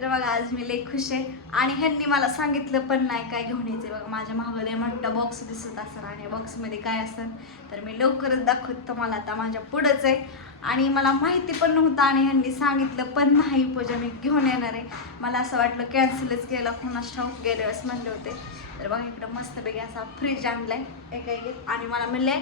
तर बघा आज मी लई खुश आहे. आणि ह्यांनी मला सांगितलं पण नाही काय घेऊन यायचं बघा माझ्या मागं लय बॉक्स दिसत असणार आणि बॉक्समध्ये काय असेल तर मी लवकरच दाखवत तुम्हाला आता माझ्या पुढंच आहे. आणि मला माहिती पण नव्हतं आणि ह्यांनी सांगितलं पण नाही पूजा मी घेऊन येणार आहे. मला असं वाटलं कॅन्सलच केलं कोणास ठाऊक गेले वेळेस म्हणले होते. तर बघा इकडं मस्तपैकी असा फ्रीज आणलाय एका एक आणि मला म्हणले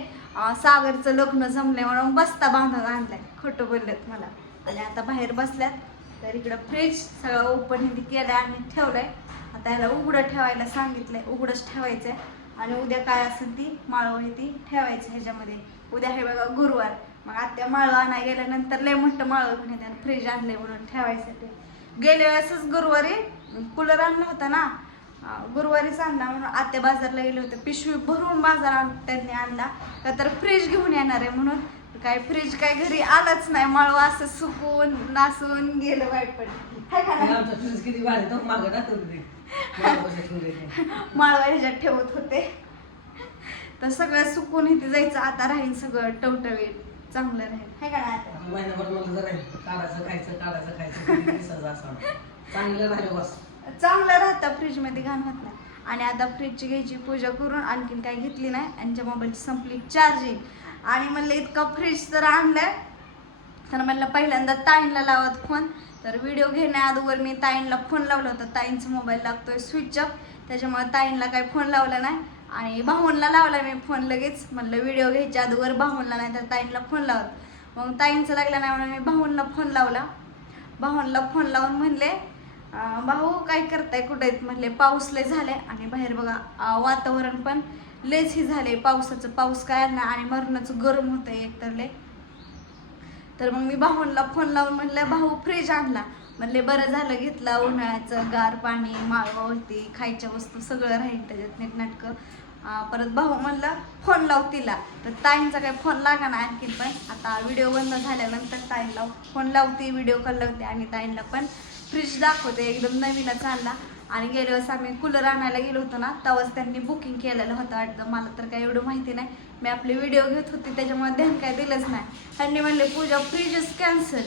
सागरचं लग्न जमलंय म्हणून बस्ता बांधून आणलाय. खोटं बोललेत मला. आणि आता बाहेर बसल्यात. तर इकडं फ्रीज सगळं ओपन हिंदी केलं आणि ठेवलं आहे आता याला उघडं ठेवायला सांगितलंय. उघडंच ठेवायचंय. आणि उद्या काय असेल ती? माळवणी ती ठेवायची ह्याच्यामध्ये. उद्या हे बघा गुरुवार. मग आत्या माळव आणाय गेल्यानंतर लय मोठं माळव घेऊन आणि फ्रीज आणले म्हणून ठेवायसाठी. गेल्या वेळेसच गुरुवारी कूलर आणला होता ना? गुरुवारीच आणला म्हणून आत्या बाजारला गेले होते. पिशवी भरून बाजार त्यांनी आणला. तर फ्रीज घेऊन येणार आहे म्हणून काय फ्रीज काय घरी आलाच नाही. माळव असं सुकून नासून गेलं वाईट पडलं हाय का नाही? आमचा फ्रीज किती दे. माळवा ह्याच्यात ठेवत होते. तर सगळं सुकून इथे जायचं. आता राहील सगळं टवटवीत. चांगलं राहील हाय का नाही? आता? महिनाभर मला जरा काढायचं खायचं काढायचं खायचं. किती दिवसाचं असं चांगलं राहिलं बस. चांगलं राहतं. फ्रीजमध्ये घाण होत नाही. आणि आता फ्रीजची घ्यायची पूजा करून आणखीन काही घेतली नाही. यांच्या मोबाईलची संपली. चार्जिंग आणि म्हणलं इतका फ्रीज तर आणलाय तर म्हणलं पहिल्यांदा ताईंला लावत फोन तर व्हिडिओ घेण्याअगोदर मी ताईंला फोन लावला होता. ताईंचा मोबाईल लागतोय स्विच ऑफ त्याच्यामुळे ताईंला काही फोन लावला नाही. आणि भाऊनला लावला मी फोन लगेच. म्हणलं व्हिडिओ घ्यायच्या अगोदर भाऊनला नाही तर ताईंला फोन लावत. मग ताईंचं लागलं नाही म्हणून मी भाऊनला फोन लावला. भाऊनला फोन लावून म्हणले भाऊ काय करताय? कुठे आहेत? म्हणले पाऊस लय झाले आणि बाहेर बघा वातावरण पण लयच हे झाले पावसाचं पाऊस काय ना आणि मरणाचं गरम होतंय एकतर लय. तर मग मी भाऊंला फोन लावून म्हणलं भाऊ फ्रीज आणला. म्हणले बरं झालं घेतला उन्हाळ्याचं गार पाणी माळवा होती खायच्या वस्तू सगळं राहील त्याच्यात नीटनाटकं. परत भाऊ म्हणलं फोन लाव तिला. तर ताईंचा काही फोन लागा ना आणखीन पण. आता व्हिडिओ बंद झाल्यानंतर ताईंला फोन लावते व्हिडिओ कॉल लावते आणि ताईंला पण फ्रीज दाखवते एकदम नवीनच आणला. आणि गेल्या वेळेस आम्ही कूलर आणायला गेलो होतो ना तेव्हाच त्यांनी बुकिंग केलेलं होतं वाटतं. मला तर काय एवढं माहिती नाही. मी आपले व्हिडिओ घेत होते त्याच्यामुळे ध्यान काय दिलंच नाही. त्यांनी म्हणले पूजा फ्रीजच कॅन्सल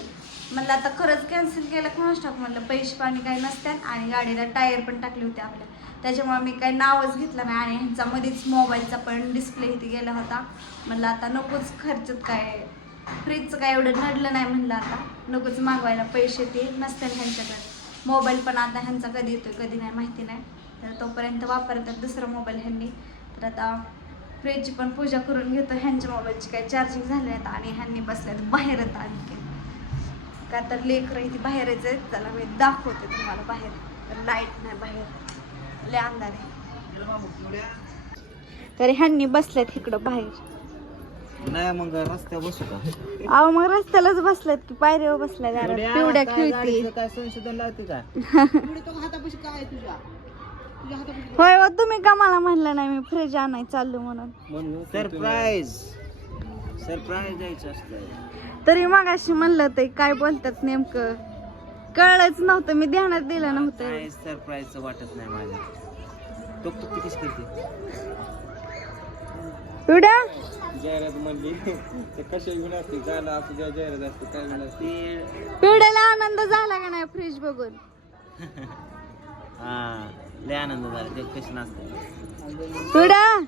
म्हणलं आता खरंच कॅन्सल केलं कोणाच टाक म्हणलं पैसे पाणी काही नसतात आणि गाडीला टायर पण टाकले होते आपल्या. त्याच्यामुळे मी काही नावच घेतलं नाही आणि ह्यांचा मध्येच मोबाईलचा पण डिस्प्ले इथे गेला होता. म्हणलं आता नकोच खर्चत काय फ्रीजचं काय एवढं नडलं नाही म्हणलं आता. नकोच मागवायला पैसे ते नसतील ह्यांच्याकडे. मोबाईल पण आता ह्यांचा कधी येतोय कधी नाही माहिती नाही. तर तोपर्यंत वापरतात दुसरा मोबाईल ह्यांनी. तर आता फ्रीजची पण पूजा करून घेतो. ह्यांच्या मोबाईलची काही चार्जिंग झाले आहेत आणि ह्यांनी बसल्यात येतात आणखी. का तर लेकर इथे बाहेरच आहेत. त्याला मी दाखवते तुम्हाला बाहेर. तर लाइट नाही बाहेर. लय अंधार आहे. तर ह्यांनी बसल्यात इकडं बाहेर. नाही मग रस्त्या बसू का? अहो मग रस्त्यालाच बसल्यात की पायरीवर बसल्या जरा पिवड्या खेळती. काय संशोधन लावते का? होय हो तुम्ही का मला म्हणलं नाही मी फ्रीज आणाय चाललो म्हणून? सरप्राईज सरप्राईज द्यायचं असतं तरी मगाशी म्हणलं ते काय बोलतात नेमकं? कळलंच नव्हतं मी ध्यानात दिलं नव्हतं. काय सरप्राईज वाटत नाही माझ्या. तो तू कशी करते पिवड्या? जाहिरात म्हणली. ते कशा घेऊन असते गाणं असं ज्या जाहिरात असते काय घेऊन असते पिवड्याला आनंद झाला का नाही फ्रीज बघून? हा लय आनंद झाला. ते कशी नसते पिवड्या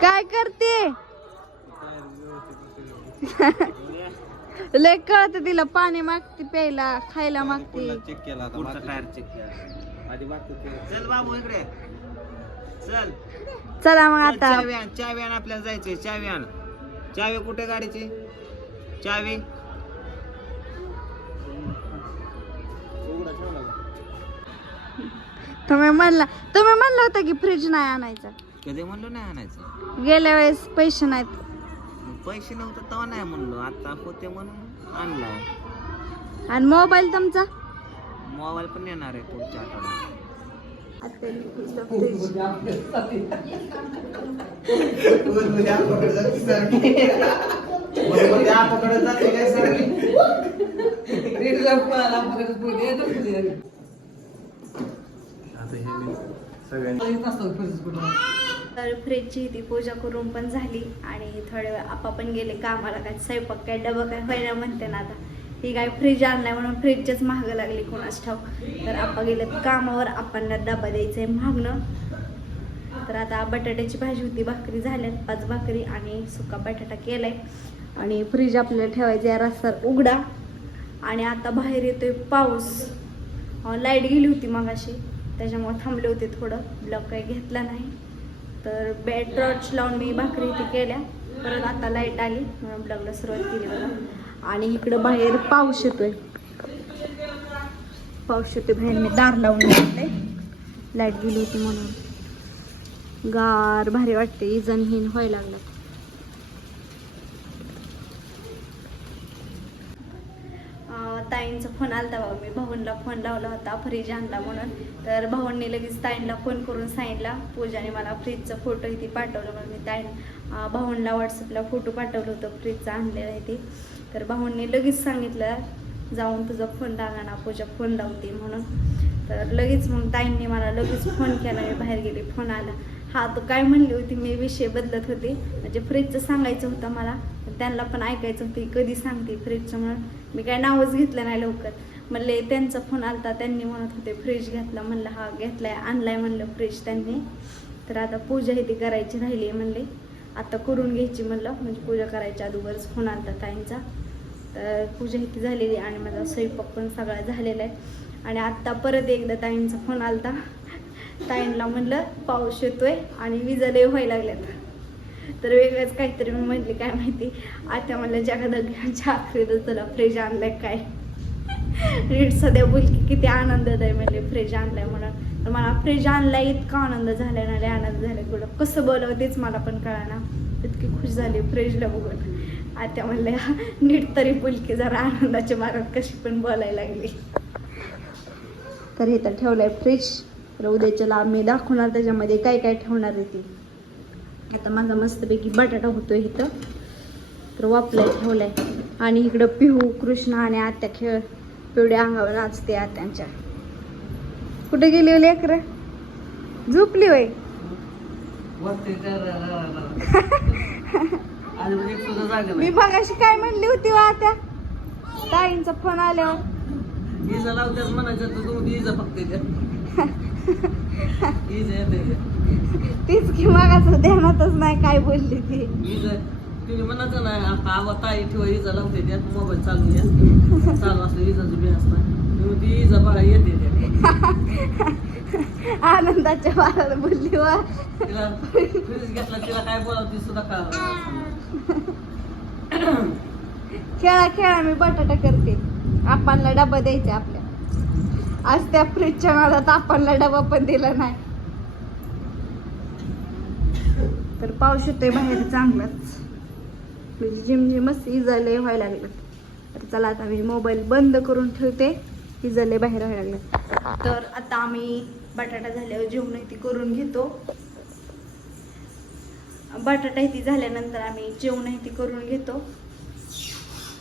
काय करते? लय कळत तिला पाणी मागते प्यायला खायला मागते. चेक केला पुढचा टायर चेक केला. आधी चल बाबू इकडे. चल. चला मग आता. चावी आण चावी आण आपल्याला जायचंय चावी आण. चावी कुठे गाडीची? चावी? तुम्ही म्हणला तुम्ही म्हणलं होतं की फ्रीज नाही आणायचा. कधी म्हणलो नाही आणायचं? गेल्या वेळेस पैसे नाहीत. मग पैसे नव्हते तेव्हा नाही म्हणलो आता होते म्हणून आणलाय. आणि मोबाईल तुमचा? मोबाईल पण येणार आहे पुढच्या आठवड्यात. तर फ्रीजची ती पूजा करून पण झाली आणि थोड्या वेळ आपा पण गेले कामाला काय स्वयंपाक काय डबा काय व्हायला म्हणते ना आता. ही काय फ्रीज आणलाय म्हणून फ्रीजच्याच महाग लागली कोणाच ठाव तर आपण गेलं कामावर आपण डबा द्यायचा आहे मागणं. तर आता बटाट्याची भाजी होती भाकरी झाल्यात पाच भाकरी आणि सुका बटाटा केलाय. आणि फ्रीज आपल्याला ठेवायचं आहे रस्ता उघडा. आणि आता बाहेर येतोय पाऊस. लाइट गेली होती मगाशी त्याच्यामुळे थांबले होते थोडं. ब्लॉक काही घेतला नाही. तर बॅट टॉर्च लावून मी भाकरी ती केल्या. परत आता लाइट आली म्हणून ब्लॉगला सुरुवात केली बघा. आणि इकडं बाहेर पाऊस येतोय. पाऊस येतोय बाहेर. मी दार लावून लाइट गेली होती म्हणून. गार भारी वाटते इजन हिन व्हायला लागलं. ताईंचा फोन आलता बाबा मी भाऊंला फोन लावला होता फ्रीज आणला म्हणून. तर भाऊंनी लगेच ताईंला फोन करून सांगितला पूजाने मला फ्रीजचा फोटो इथे पाठवला म्हणून. मी ताईं भाऊंला व्हॉट्सअपला फोटो पाठवलं होतं फ्रीजचा आणलेला आहे तर भाऊंनी लगेच सांगितलं जाऊन तुझा फोन लागा ना पूजा फोन लावते म्हणून. तर लगेच मग ताईंनी मला लगेच फोन केला मी बाहेर गेले फोन आला. हा काय म्हणली होती मी विषय बदलत होते. म्हणजे फ्रीजचं सांगायचं होतं मला. त्यांना पण ऐकायचं होतं कधी सांगते फ्रीजचं म्हणून. मी काय नावच घेतलं नाही लवकर. म्हणले त्यांचा फोन आलता त्यांनी म्हणत होते फ्रीज घेतला. म्हणलं हा घेतलाय आणलाय म्हणलं फ्रीज त्यांनी. तर आता पूजा ही ती करायची राहिली म्हणले. आता करून घ्यायची म्हणलं म्हणजे पूजा करायच्या अगोदरच फोन आलता ताईंचा. तर पूजा ही ती झालेली आणि माझा स्वयंपाक पण सगळा झालेला आहे. आणि आत्ता परत एकदा ताईंचा फोन आलता. ताईंना म्हणलं पाऊस येतोय आणि विजा लय व्हायला लागल्यात. तर वेगळंच काहीतरी मी म्हटली काय माहिती? आता म्हणलं जगाच्या आखरीत तुला फ्रीज आणलाय काय? नीट सध्या बोलकी किती आनंददायी आहे म्हणजे फ्रीज आणलाय म्हणून. तर मला फ्रीज आणलाय इतका आनंद झालाय ना लय आनंद झालाय कुठं कसं बोलावं तेच मला पण कळाना. इतकी खुश झाली फ्रीजला बघून. आता म्हणलं नीट तरी बोलकी जरा आनंदाच्या मार्गात कशी पण बोलायला लागली. तर हे तर ठेवलंय फ्रीज. तर उद्याच्याला मी दाखवणार त्याच्यामध्ये काय काय ठेवणार आहे ती. आता माझा मस्तपैकी बटाटा होतोय इथं. तर वापलाय ठेवलाय. आणि इकडं पिहू कृष्ण आणि आत्या खेळ पिवड्या अंगावर नाचते आत्यांच्या. कुठे गेली हो लेकर? झोपली वय मी मगाशी काय म्हणली होती वा आत्या? ताईंचा फोन आल्यावर. म्हणायचं तीच की मगाच ध्यानातच नाही काय बोलली ती. तुम्ही म्हणायचं नाही आता आवा ताई ठेवा इजा लावते त्यात मोबाईल चालू द्या चालू असलं इजाचं बी असतं. तुम्ही ती इजा बघा येते त्या आनंदाच्या वाराला बोलली वा. तिला फ्रीज घेतला तिला काय सुद्धा का खेळा खेळा मी बटाटा करते. आपणला डबा द्यायचा आपल्या आज त्या फ्रीजच्या नादात आपणला डबा पण दिला नाही. तर पाऊस येतोय बाहेर चांगलाच. म्हणजे जिमजिमच इजले व्हायला लागलं. तर चला आता मी मोबाईल बंद करून ठेवते. इजले बाहेर व्हायला लागलं. तर आता आम्ही बटाटा झाल्यावर जेवण ती करून घेतो. बटाटा ती झाल्यानंतर आम्ही जेवण ती करून घेतो.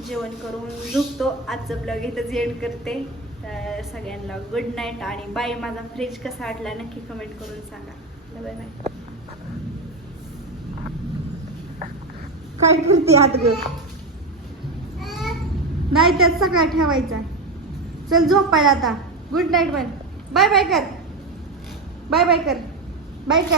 जेवण करून झोपतो. आजचं ब्लॉग इथंच एंड करते. तर सगळ्यांना गुड नाईट आणि बाय माझा फ्रीज कसा वाटला नक्की कमेंट करून सांगा. बाय बाय काय करते आत ग? नाही त्यात सकाळ ठेवायचा. चल झोपायला आता. Good night bye bye bye कर. बाय बाय कर. बाय कर.